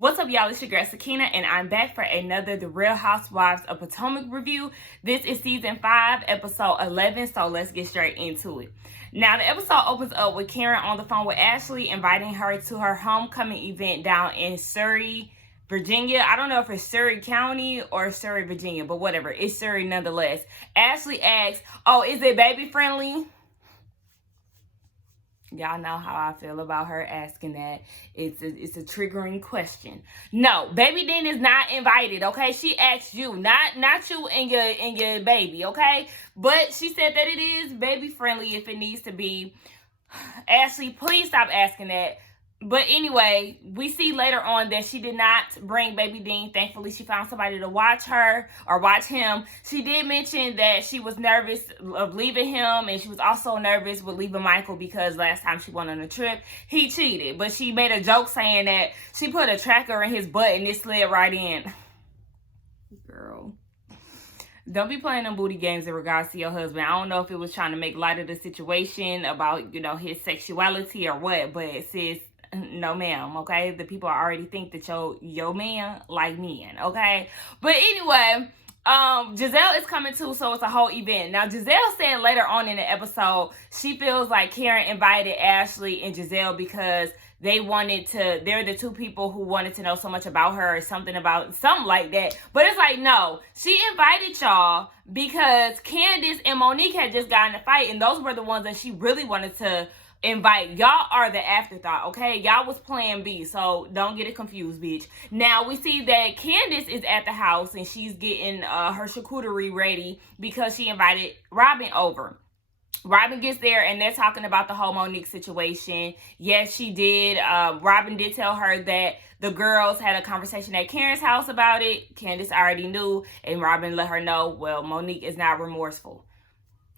What's up, y'all? It's your girl Sakina, and I'm back for another The Real Housewives of Potomac review. This is season 5, episode 11, so let's get straight into it. Now, the episode opens up with Karen on the phone with Ashley, inviting her to her homecoming event down in Surrey, Virginia. I don't know if it's Surrey County or Surrey, Virginia, but whatever. It's Surrey nonetheless. Ashley asks, oh, is it baby friendly? Y'all know how I feel about her asking that. It's a triggering question. No, Baby Dean is not invited, okay? She asked you, not you and your baby, okay? But she said that it is baby friendly if it needs to be. Ashley, please stop asking that. But anyway, we see later on that she did not bring Baby Dean. Thankfully, she found somebody to watch her or watch him. She did mention that she was nervous of leaving him, and she was also nervous with leaving Michael because last time she went on a trip, he cheated. But she made a joke saying that she put a tracker in his butt and it slid right in. Girl. Don't be playing them booty games in regards to your husband. I don't know if it was trying to make light of the situation about, his sexuality or what, but sis, no ma'am, okay? The people already think that your man like men, okay? But anyway, Gizelle is coming too, so it's a whole event. Now, Gizelle said later on in the episode, she feels like Karen invited Ashley and Gizelle because they're the two people who wanted to know so much about her or something like that. But it's like, no, she invited y'all because Candiace and Monique had just gotten in a fight, and those were the ones that she really wanted to invite. Y'all are the afterthought, okay? Y'all was plan B, so don't get it confused, bitch. Now, we see that Candiace is at the house, and she's getting her charcuterie ready because she invited Robin over. Robin gets there, and they're talking about the whole Monique situation. Yes, she did. Robin did tell her that the girls had a conversation at Karen's house about it. Candiace already knew, and Robin let her know, well, Monique is not remorseful.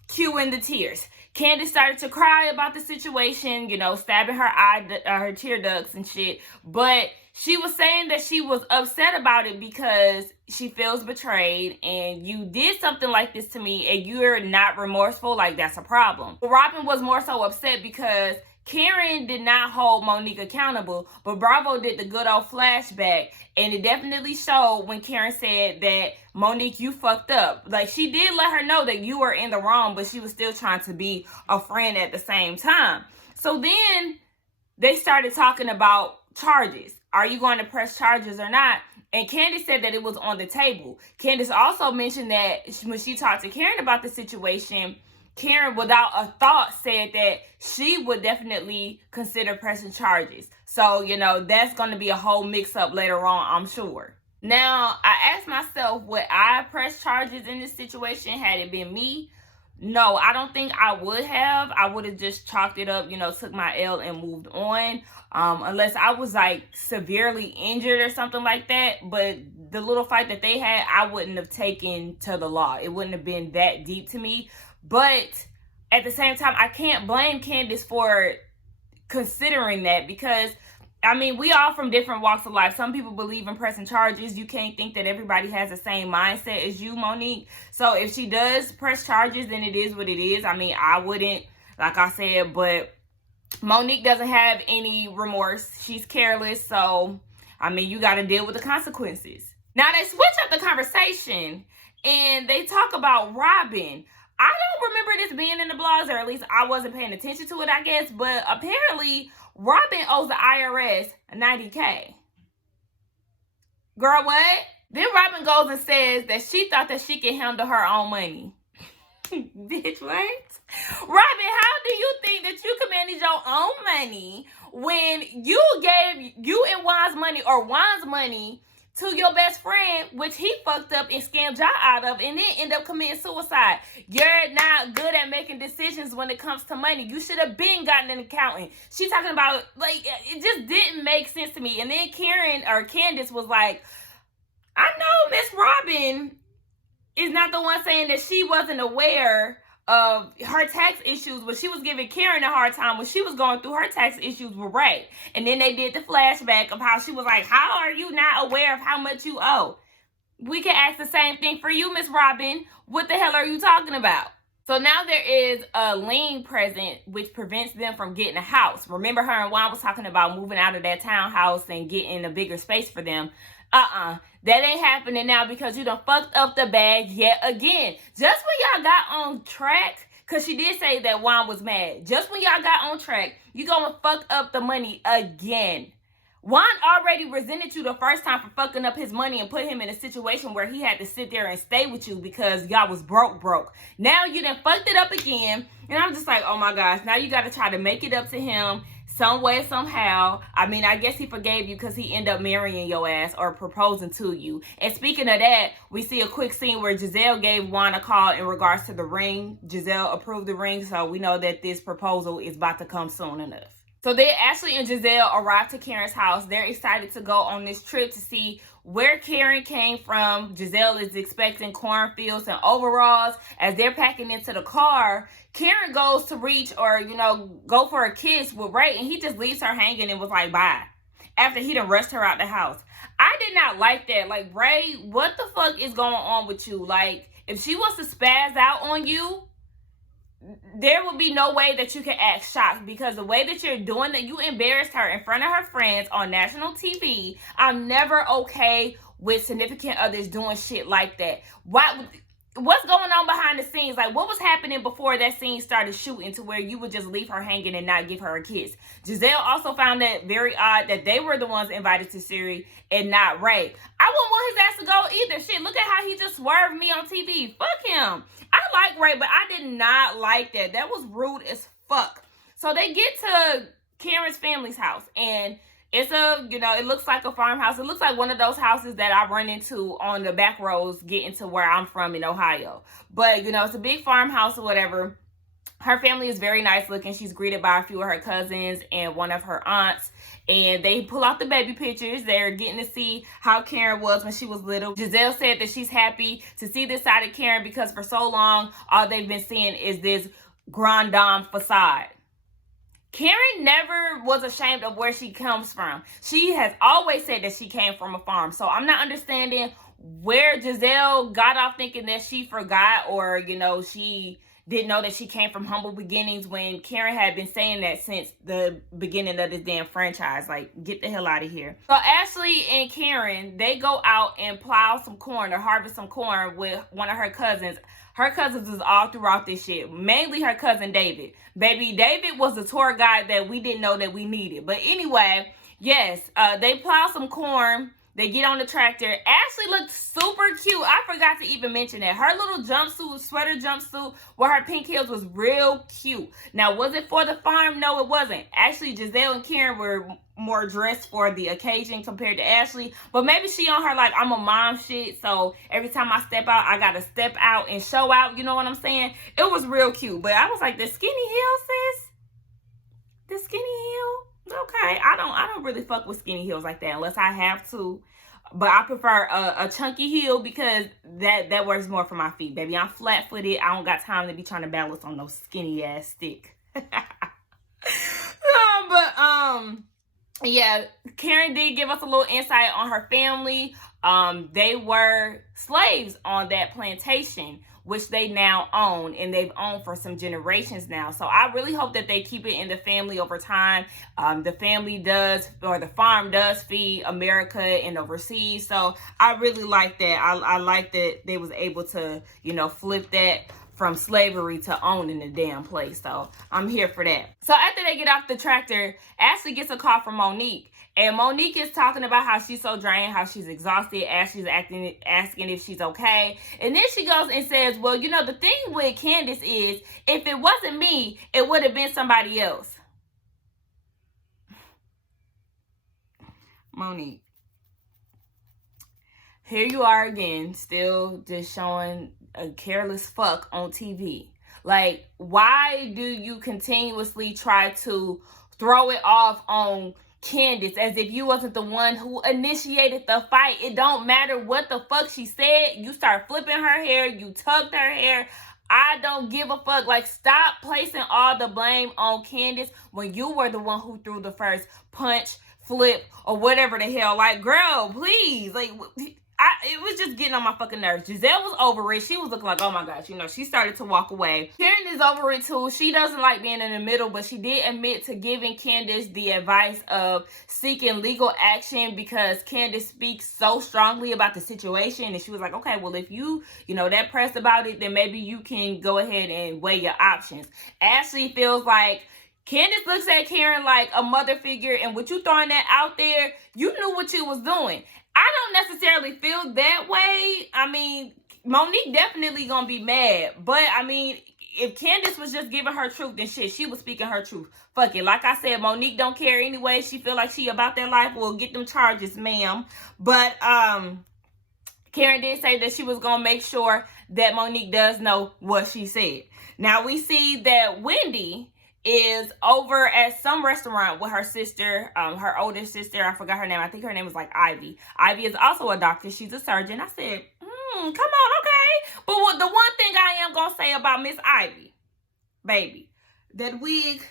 Cue in the tears. Candiace started to cry about the situation, stabbing her tear ducts and shit. But she was saying that she was upset about it because she feels betrayed, and you did something like this to me and you're not remorseful. Like, that's a problem. Robin was more so upset because Karen did not hold Monique accountable, but Bravo did the good old flashback, and it definitely showed when Karen said that, Monique, you fucked up. Like, she did let her know that you were in the wrong, but she was still trying to be a friend at the same time. So then they started talking about charges. Are you going to press charges or not? And Candiace said that it was on the table. Candiace also mentioned that when she talked to Karen about the situation, Karen, without a thought, said that she would definitely consider pressing charges. So, that's going to be a whole mix-up later on, I'm sure. Now, I asked myself, would I press charges in this situation had it been me? No, I don't think I would have. I would have just chalked it up, took my L and moved on. Unless I was, severely injured or something like that. But the little fight that they had, I wouldn't have taken to the law. It wouldn't have been that deep to me. But at the same time, I can't blame Candiace for considering that because, we all from different walks of life. Some people believe in pressing charges. You can't think that everybody has the same mindset as you, Monique. So if she does press charges, then it is what it is. I wouldn't, like I said, but Monique doesn't have any remorse. She's careless. So, you got to deal with the consequences. Now, they switch up the conversation and they talk about Robin. I don't remember this being in the blogs, or at least I wasn't paying attention to it, I guess. But apparently, Robin owes the IRS $90K. Girl, what? Then Robin goes and says that she thought that she could handle her own money. Bitch, what? Robin, how do you think that you can manage your own money when you gave you and Juan's money to your best friend, which he fucked up and scammed y'all out of, and then end up committing suicide? You're not good at making decisions when it comes to money. You should have been gotten an accountant. She's talking about, it just didn't make sense to me. And then Candiace was like, I know Miss Robin is not the one saying that she wasn't aware of her tax issues, but she was giving Karen a hard time when she was going through her tax issues with Ray. And then they did the flashback of how she was like, how are you not aware of how much you owe? We can ask the same thing for you, Miss Robin. What the hell are you talking about? So now there is a lien present which prevents them from getting a house. Remember her and Juan was talking about moving out of that townhouse and getting a bigger space for them. That ain't happening now because you done fucked up the bag yet again. Just when y'all got on track, because she did say that Juan was mad. Just when y'all got on track, you gonna fuck up the money again. Juan already resented you the first time for fucking up his money and put him in a situation where he had to sit there and stay with you because y'all was broke. Now you done fucked it up again. And I'm just like, oh my gosh, now you got to try to make it up to him some way, somehow. I mean, I guess he forgave you because he ended up marrying your ass or proposing to you. And speaking of that, we see a quick scene where Gizelle gave Juan a call in regards to the ring. Gizelle approved the ring, so we know that this proposal is about to come soon enough. So then Ashley and Gizelle arrived to Karen's house. They're excited to go on this trip to see where Karen came from. Gizelle is expecting cornfields and overalls. As they're packing into the car, Karen goes to reach or, go for a kiss with Ray, and he just leaves her hanging and was like, bye. After he done rushed her out the house. I did not like that. Like, Ray, what the fuck is going on with you? Like, if she wants to spaz out on you, there will be no way that you can act shocked, because the way that you're doing that, you embarrassed her in front of her friends on national TV. I'm never okay with significant others doing shit like that. What's going on behind the scenes? Like, what was happening before that scene started shooting to where you would just leave her hanging and not give her a kiss? Gizelle also found that very odd that they were the ones invited to Siri and not Ray. I wouldn't want his ass to go either. Shit, look at how he just swerved me on TV. Fuck him. I like Ray, but I did not like that. That was rude as fuck. So they get to Karen's family's house, and it's it looks like a farmhouse. It looks like one of those houses that I run into on the back roads getting to where I'm from in Ohio. But, it's a big farmhouse or whatever. Her family is very nice looking. She's greeted by a few of her cousins and one of her aunts. And they pull out the baby pictures. They're getting to see how Karen was when she was little. Gizelle said that she's happy to see this side of Karen because for so long, all they've been seeing is this grand dame facade. Karen never was ashamed of where she comes from. She has always said that she came from a farm. So I'm not understanding where Gizelle got off thinking that she forgot or, she didn't know that she came from humble beginnings when Karen had been saying that since the beginning of this damn franchise. Like, get the hell out of here. So Ashley and Karen, they go out and plow some corn or harvest some corn with one of her cousins. Her cousins is all throughout this shit. Mainly her cousin David. Baby, David was the tour guide that we didn't know that we needed. But anyway, yes, they plow some corn. They get on the tractor. Ashley looked super cute. I forgot to even mention that. Her little jumpsuit, sweater jumpsuit with her pink heels was real cute. Now, was it for the farm? No, it wasn't. Actually, Gizelle and Karen were more dressed for the occasion compared to Ashley. But maybe she on her, like, I'm a mom shit. So every time I step out, I got to step out and show out. You know what I'm saying? It was real cute. But I was like, the skinny heel, sis? The skinny heel? Okay, I don't really fuck with skinny heels like that unless I have to, but I prefer a chunky heel because that works more for my feet, baby. I'm flat-footed. I don't got time to be trying to balance on no skinny ass stick. Yeah, Karen did give us a little insight on her family. They were slaves on that plantation, which they now own, and they've owned for some generations now. So I really hope that they keep it in the family over time. The family does, or the farm does feed America and overseas. So I really like that. I like that they was able to, flip that from slavery to owning the damn place. So I'm here for that. So after they get off the tractor, Ashley gets a call from Monique. And Monique is talking about how she's so drained, how she's exhausted. Ashley's asking if she's okay. And then she goes and says, well, the thing with Candiace is, if it wasn't me, it would have been somebody else. Monique, here you are again, still just showing a careless fuck on TV. Like, why do you continuously try to throw it off on Candiace as if you wasn't the one who initiated the fight? It don't matter what the fuck she said. You start flipping her hair. You tugged her hair. I don't give a fuck. Like, stop placing all the blame on Candiace when you were the one who threw the first punch, flip, or whatever the hell. Like, girl, please. Like, it was just getting on my fucking nerves. Gizelle was over it. She was looking like, oh my gosh, you know, she started to walk away. Karen is over it too. She doesn't like being in the middle, but she did admit to giving Candiace the advice of seeking legal action because Candiace speaks so strongly about the situation. And she was like, okay, well, if you know, that pressed about it, then maybe you can go ahead and weigh your options. Ashley feels like Candiace looks at Karen like a mother figure, and with you throwing that out there, you knew what you was doing. I don't necessarily feel that way. I mean, Monique definitely gonna be mad. But, I mean, if Candiace was just giving her truth, then shit, she was speaking her truth. Fuck it. Like I said, Monique don't care anyway. She feel like she about that life. Well, get them charges, ma'am. But, Karen did say that she was gonna make sure that Monique does know what she said. Now, we see that Wendy is over at some restaurant with her sister, her older sister. I forgot her name. I think her name was like Ivy. Ivy is also a doctor. She's a surgeon. I said, come on, okay. But the one thing I am gonna say about Miss Ivy, baby, that wig,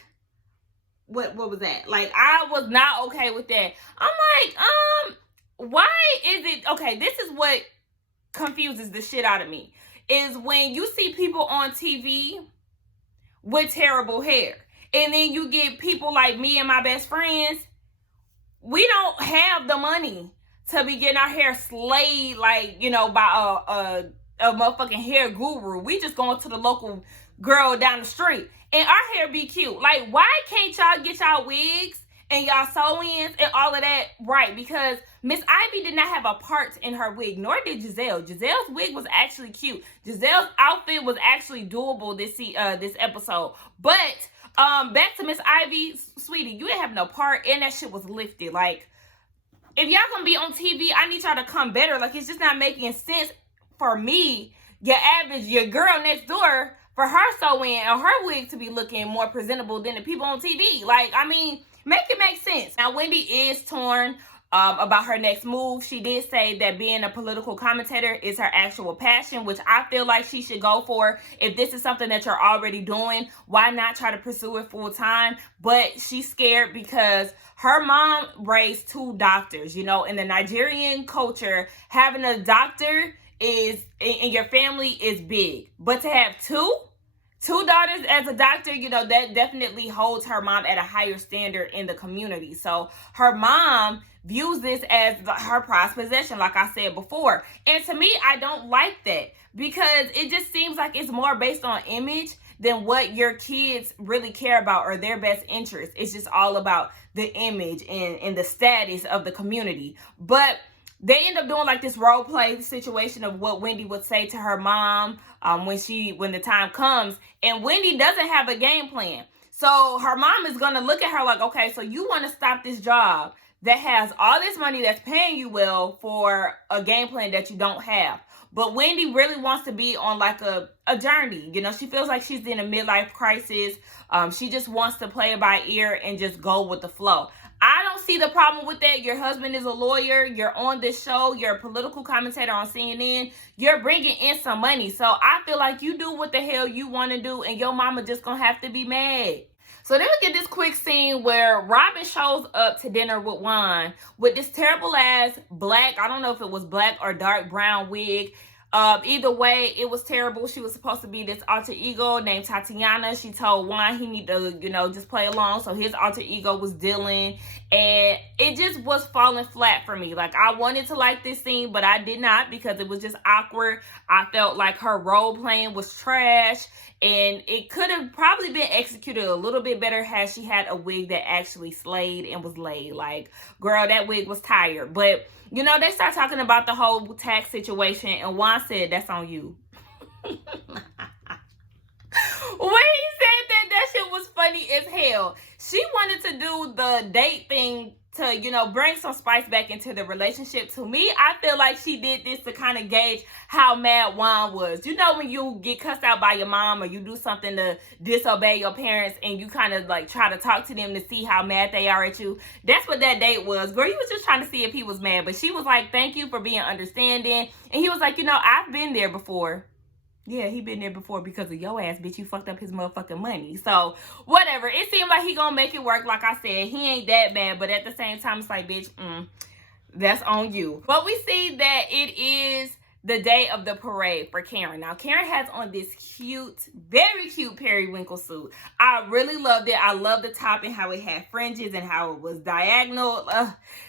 what was that? Like, I was not okay with that. I'm like, why is it, okay, this is what confuses the shit out of me, is when you see people on TV with terrible hair, and then you get people like me and my best friends, we don't have the money to be getting our hair slayed, like, you know, by a motherfucking hair guru. We just going to the local girl down the street, and our hair be cute. Like, why can't y'all get y'all wigs and y'all sew-ins and all of that right? Because Miss Ivy did not have a part in her wig, nor did Gizelle. Gizelle's wig was actually cute. Gizelle's outfit was actually doable this episode. But back to Miss Ivy, sweetie, you didn't have no part, and that shit was lifted. Like, if y'all gonna be on TV, I need y'all to come better. Like, it's just not making sense for me, your girl next door, for her sew-in or her wig to be looking more presentable than the people on TV. Like, I mean, make it make sense. Now, Wendy is torn about her next move. She did say that being a political commentator is her actual passion, which I feel like she should go for. If this is something that you're already doing, why not try to pursue it full time? But she's scared because her mom raised 2 doctors. You know, in the Nigerian culture, having a doctor is in your family is big. But to have two daughters as a doctor, you know, that definitely holds her mom at a higher standard in the community. So her mom views this as her prized possession, like I said before. And to me, I don't like that, because it just seems like it's more based on image than what your kids really care about or their best interest. It's just all about the image and the status of the community. But they end up doing like this role play situation of what Wendy would say to her mom when the time comes. And Wendy doesn't have a game plan. So her mom is going to look at her like, okay, so you want to stop this job that has all this money that's paying you well for a game plan that you don't have. But Wendy really wants to be on like a journey. You know, she feels like she's in a midlife crisis. She just wants to play it by ear and just go with the flow. I don't see the problem with that. Your husband is a lawyer. You're on this show. You're a political commentator on CNN. You're bringing in some money. So I feel like you do what the hell you want to do, and your mama just gonna have to be mad. So then we get this quick scene where Robin shows up to dinner with Juan with this terrible ass black, I don't know if it was black or dark brown wig. Either way, it was terrible. She was supposed to be this alter ego named Tatiana. She told Juan he need to, you know, just play along. So his alter ego was Dylan. And it just was falling flat for me. Like, I wanted to like this scene, but I did not, because it was just awkward. I felt like her role playing was trash. And it could have probably been executed a little bit better had she had a wig that actually slayed and was laid. Like, girl, that wig was tired. But, you know, they start talking about the whole tax situation, and Juan said, that's on you. When he said that shit was funny as hell. She wanted to do the date thing to, you know, bring some spice back into the relationship. To me, I feel like she did this to kind of gauge how mad Juan was. You know, when you get cussed out by your mom or you do something to disobey your parents and you kind of like try to talk to them to see how mad they are at you. That's what that date was. Girl, he was just trying to see if he was mad. But she was like, thank you for being understanding. And he was like, you know, I've been there before. Yeah, he been there before because of your ass, bitch. You fucked up his motherfucking money. So, whatever. It seemed like he gonna make it work. Like I said, he ain't that bad. But at the same time, it's like, bitch, That's on you. But we see that it is the day of the parade for Karen. Now, Karen has on this cute, very cute periwinkle suit. I really loved it. I love the top and how it had fringes and how it was diagonal.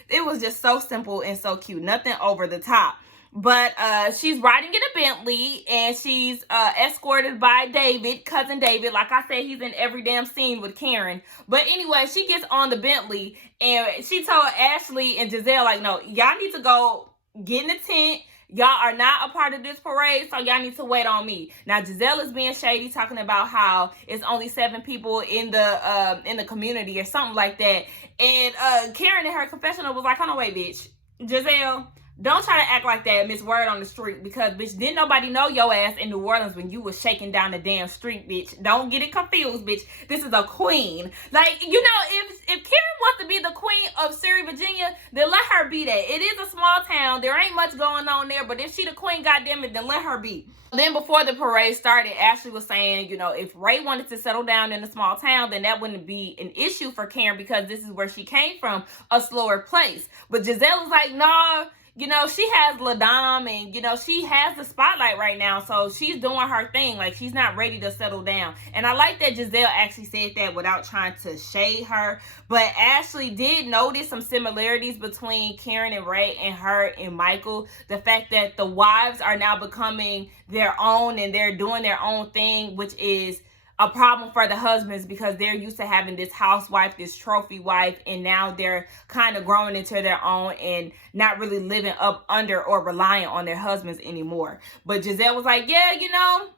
It was just so simple and so cute. Nothing over the top. But she's riding in a Bentley, and she's escorted by David, cousin David. Like I said, he's in every damn scene with Karen. But anyway, she gets on the Bentley, and she told Ashley and Gizelle, like, no, y'all need to go get in the tent. Y'all are not a part of this parade, so y'all need to wait on me. Now, Gizelle is being shady, talking about how it's only 7 people in the community or something like that. And Karen in her confessional was like, hold on, wait, bitch. Gizelle, don't try to act like that, Miss Word on the street, because, bitch, didn't nobody know your ass in New Orleans when you was shaking down the damn street, bitch. Don't get it confused, bitch. This is a queen. Like, you know, if Karen wants to be the queen of Surrey, Virginia, then let her be that. It is a small town. There ain't much going on there, but if she the queen, goddammit, then let her be. Then before the parade started, Ashley was saying, you know, if Ray wanted to settle down in a small town, then that wouldn't be an issue for Karen because this is where she came from, a slower place. But Gizelle was like, nah, you know, she has LaDame and, you know, she has the spotlight right now. So she's doing her thing. Like, she's not ready to settle down. And I like that Gizelle actually said that without trying to shade her. But Ashley did notice some similarities between Karen and Ray and her and Michael. The fact that the wives are now becoming their own and they're doing their own thing, which is a problem for the husbands because they're used to having this housewife, this trophy wife, and now they're kind of growing into their own and not really living up under or relying on their husbands anymore. But Gizelle was like, yeah, you know,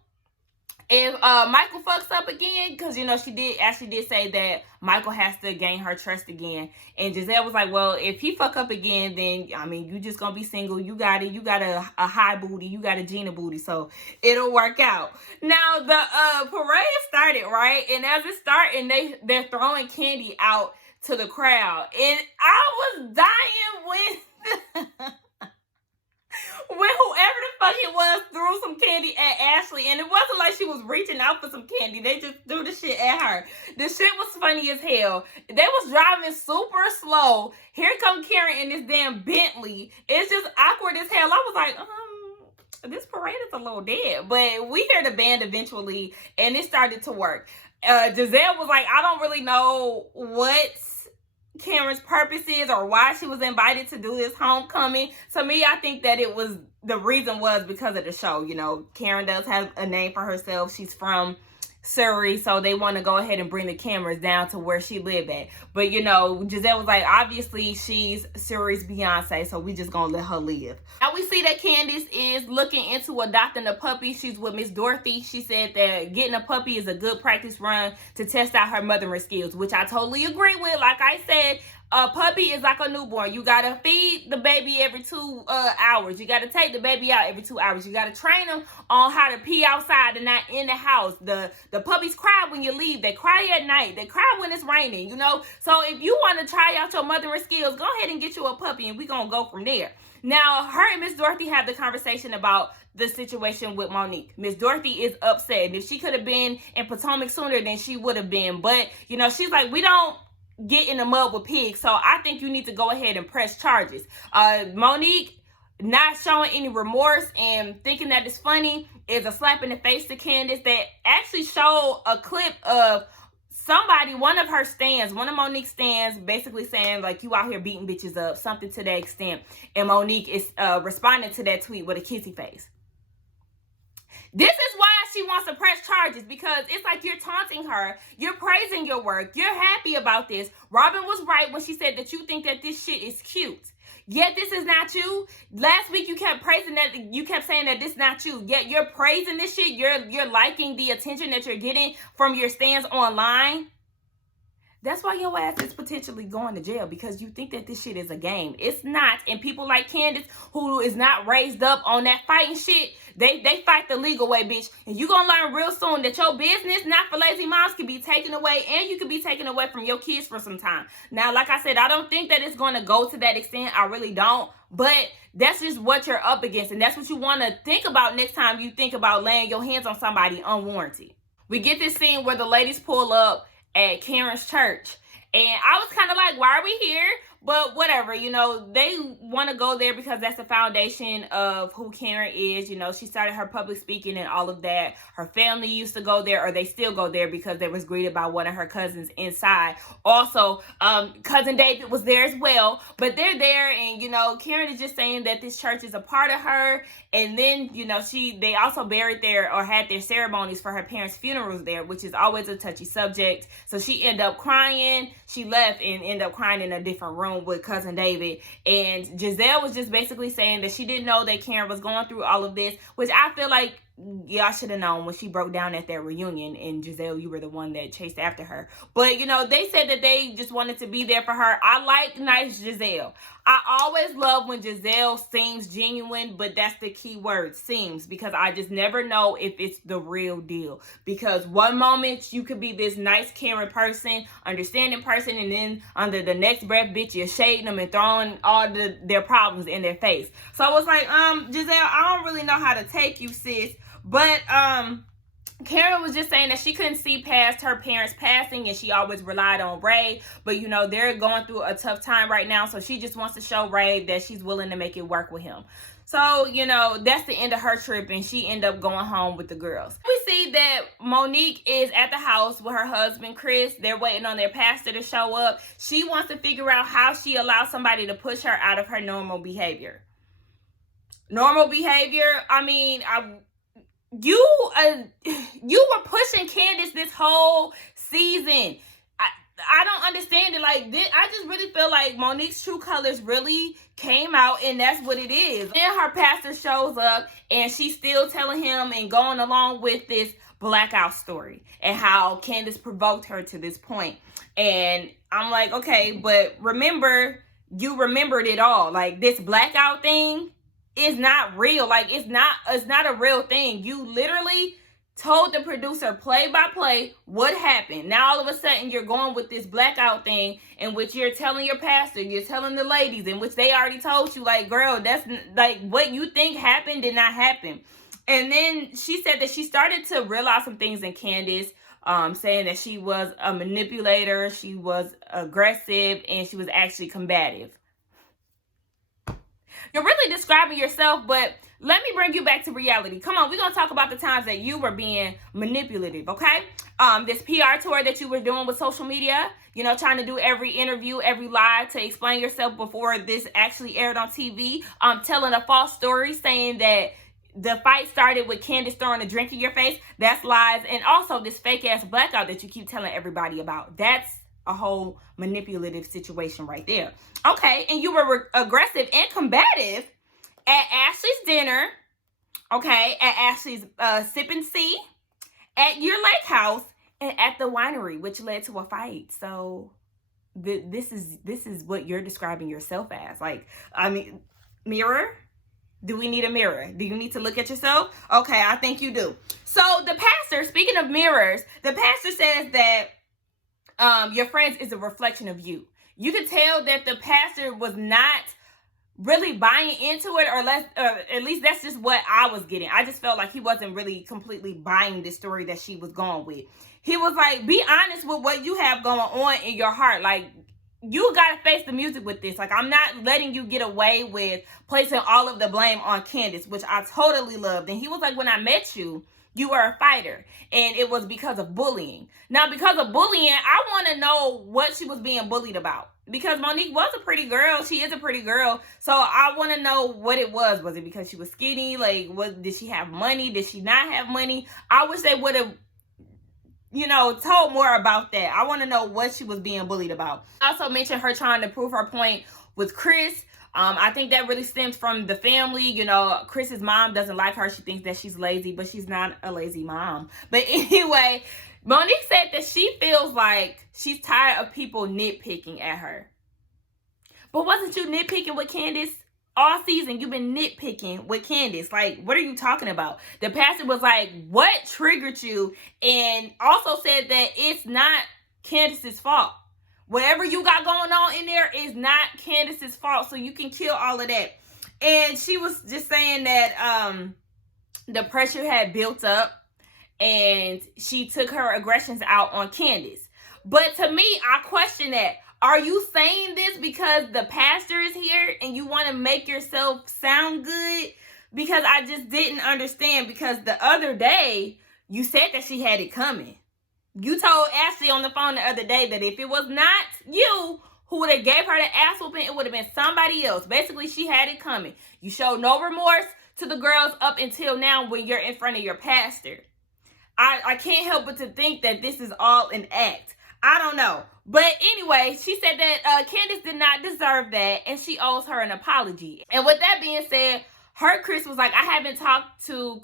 if Michael fucks up again, because, you know, Ashley did say that Michael has to gain her trust again. And Gizelle was like, well, if he fuck up again, then, I mean, you just gonna be single. You got it. You got a high booty. You got a Gina booty. So it'll work out. Now, the parade started, right? And as it started, they're throwing candy out to the crowd. And I was dying when... when whoever the fuck it was threw some candy at Ashley, and it wasn't like she was reaching out for some candy. They just threw the shit at her. The shit was funny as hell. They was driving super slow. Here come Karen in this damn Bentley. It's just awkward as hell. I was like, this parade is a little dead. But we hear the band eventually, and it started to work. Gizelle was like, I don't really know what Karen's purpose is or why she was invited to do this homecoming. To me, I think that the reason was because of the show. You know, Karen does have a name for herself. She's from Surrey, so they want to go ahead and bring the cameras down to where she lived at. But, you know, Gizelle was like, obviously she's Surrey's Beyonce, so we just gonna let her live. Now we see that Candiace is looking into adopting a puppy. She's with Miss Dorothy. She said that getting a puppy is a good practice run to test out her mothering skills, which I totally agree with. Like I said, a puppy is like a newborn. You gotta feed the baby every 2 hours. You gotta take the baby out every 2 hours. You gotta train them on how to pee outside and not in the house. The puppies cry when you leave. They cry at night. They cry when it's raining, you know? So if you want to try out your mothering skills, go ahead and get you a puppy and we're gonna go from there. Now, her and Miss Dorothy had the conversation about the situation with Monique. Miss Dorothy is upset. And if she could have been in Potomac sooner, then she would have been. But, you know, she's like, we don't get in the mud with pigs, so I think you need to go ahead and press charges. Monique not showing any remorse and thinking that it's funny is a slap in the face to Candiace. That actually showed a clip of somebody, one of her stands, one of Monique's stands, basically saying, like, you out here beating bitches up, something to that extent. And Monique is responding to that tweet with a kissy face. This is why she wants to press charges, because it's like you're taunting her. You're praising your work. You're happy about this. Robin was right when she said that you think that this shit is cute. Yet this is not you. Last week you kept praising that. You kept saying that this is not you. Yet you're praising this shit. You're liking the attention that you're getting from your stands online. That's why your ass is potentially going to jail, because you think that this shit is a game. It's not. And people like Candiace, who is not raised up on that fighting shit, they fight the legal way, bitch. And you gonna learn real soon that your business, not for lazy moms, can be taken away, and you can be taken away from your kids for some time. Now, like I said, I don't think that it's gonna go to that extent. I really don't. But that's just what you're up against. And that's what you want to think about next time you think about laying your hands on somebody unwarranted. We get this scene where the ladies pull up at Karen's church. And I was kind of like, why are we here? But whatever, you know, they want to go there because that's the foundation of who Karen is. You know, she started her public speaking and all of that. Her family used to go there, or they still go there because they was greeted by one of her cousins inside. Also, cousin David was there as well. But they're there, and you know, Karen is just saying that this church is a part of her. And then, you know, they also buried there or had their ceremonies for her parents' funerals there, which is always a touchy subject. So she ended up crying. She left and ended up crying in a different room with cousin David. And Gizelle was just basically saying that she didn't know that Karen was going through all of this, which I feel like y'all should have known when she broke down at their reunion. And Gizelle, you were the one that chased after her. But, you know, they said that they just wanted to be there for her. I like nice Gizelle. I always love when Gizelle seems genuine, but that's the key word, seems, because I just never know if it's the real deal. Because one moment you could be this nice, caring person, understanding person, and then under the next breath, bitch, you're shading them and throwing all their problems in their face. So I was like, Gizelle, I don't really know how to take you, sis. But Karen was just saying that she couldn't see past her parents passing, and she always relied on Ray. But, you know, they're going through a tough time right now, so she just wants to show Ray that she's willing to make it work with him. So, you know, that's the end of her trip, and she ended up going home with the girls. We see that Monique is at the house with her husband, Chris. They're waiting on their pastor to show up. She wants to figure out how she allows somebody to push her out of her normal behavior. Normal behavior, I mean, you were pushing Candiace this whole season. I don't understand it. Like this, I just really feel like Monique's true colors really came out, and that's what it is. Then her pastor shows up, and she's still telling him and going along with this blackout story and how Candiace provoked her to this point. And I'm like, okay, but remember, you remembered it all. Like this blackout thing is not real. Like it's not a real thing. You literally told the producer play by play what happened. Now all of a sudden you're going with this blackout thing in which you're telling your pastor, you're telling the ladies, in which they already told you, like, girl, that's like what you think happened did not happen. And then she said that she started to realize some things in Candiace, saying that she was a manipulator, she was aggressive, and she was actually combative. You're really describing yourself, but let me bring you back to reality. Come on, we're going to talk about the times that you were being manipulative, okay? This PR tour that you were doing with social media, you know, trying to do every interview, every live to explain yourself before this actually aired on TV, telling a false story saying that the fight started with Candiace throwing a drink in your face. That's lies. And also this fake-ass blackout that you keep telling everybody about. That's a whole manipulative situation right there. Okay, and you were aggressive and combative at Ashley's dinner, okay, at Ashley's sip and see, at your lake house, and at the winery, which led to a fight. So this is what you're describing yourself as. Like, I mean, mirror? Do we need a mirror? Do you need to look at yourself? Okay, I think you do. So the pastor, speaking of mirrors, the pastor says that your friends is a reflection of you. You could tell that the pastor was not really buying into it, or at least that's just what I was getting. I just felt like he wasn't really completely buying the story that she was going with. He was like, be honest with what you have going on in your heart. Like, you got to face the music with this. Like, I'm not letting you get away with placing all of the blame on Candiace, which I totally loved. And he was like, when I met you, you were a fighter, and it was because of bullying. Now, because of bullying, I want to know what she was being bullied about. Because Monique was a pretty girl. She is a pretty girl. So I want to know what it was. Was it because she was skinny? Like, did she have money? Did she not have money? I wish they would have, you know, told more about that. I want to know what she was being bullied about. I also mentioned her trying to prove her point with Chris. I think that really stems from the family. You know, Chris's mom doesn't like her. She thinks that she's lazy, but she's not a lazy mom. But anyway, Monique said that she feels like she's tired of people nitpicking at her. But wasn't you nitpicking with Candiace all season? You've been nitpicking with Candiace. Like, what are you talking about? The pastor was like, what triggered you? And also said that it's not Candiace's fault. Whatever you got going on in there is not Candiace's fault, so you can kill all of that. And she was just saying that the pressure had built up, and she took her aggressions out on Candiace. But to me, I question that. Are you saying this because the pastor is here and you want to make yourself sound good? Because I just didn't understand, because the other day you said that she had it coming. You told Ashley on the phone the other day that if it was not you who would have gave her the ass whooping, it would have been somebody else. Basically, she had it coming. You showed no remorse to the girls up until now when you're in front of your pastor. I can't help but to think that this is all an act. I don't know. But anyway, she said that Candiace did not deserve that and she owes her an apology. And with that being said, Chris was like, I haven't talked to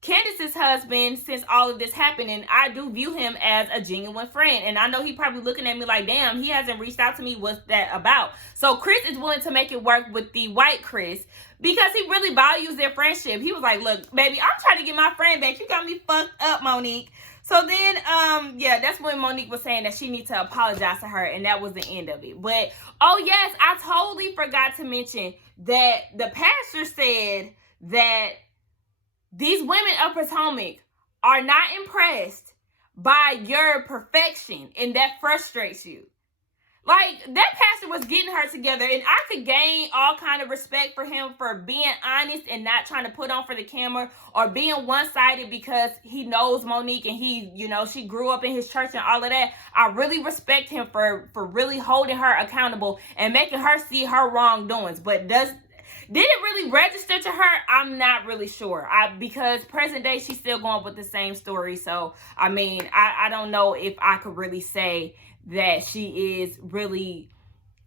Candiace's husband since all of this happened, and I do view him as a genuine friend. And I know he probably looking at me like, damn, he hasn't reached out to me. What's that about? So Chris is willing to make it work with the white Chris because he really values their friendship. He was like, look, baby, I'm trying to get my friend back. You got me fucked up, Monique. So then, yeah, that's when Monique was saying that she needs to apologize to her, and that was the end of it. But, oh yes, I totally forgot to mention that the pastor said that these women of Potomac are not impressed by your perfection, and that frustrates you. Like, that pastor was getting her together, and I could gain all kind of respect for him for being honest and not trying to put on for the camera or being one-sided because he knows Monique and he, you know, she grew up in his church and all of that. I really respect him for really holding her accountable and making her see her wrongdoings. But did it really register to her? I'm not really sure. Because present day, she's still going with the same story. So, I mean, I don't know if I could really say that she is really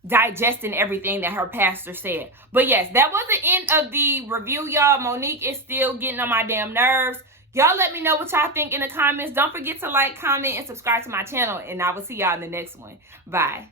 digesting everything that her pastor said. But yes, that was the end of the review, y'all. Monique is still getting on my damn nerves. Y'all let me know what y'all think in the comments. Don't forget to like, comment, and subscribe to my channel. And I will see y'all in the next one. Bye.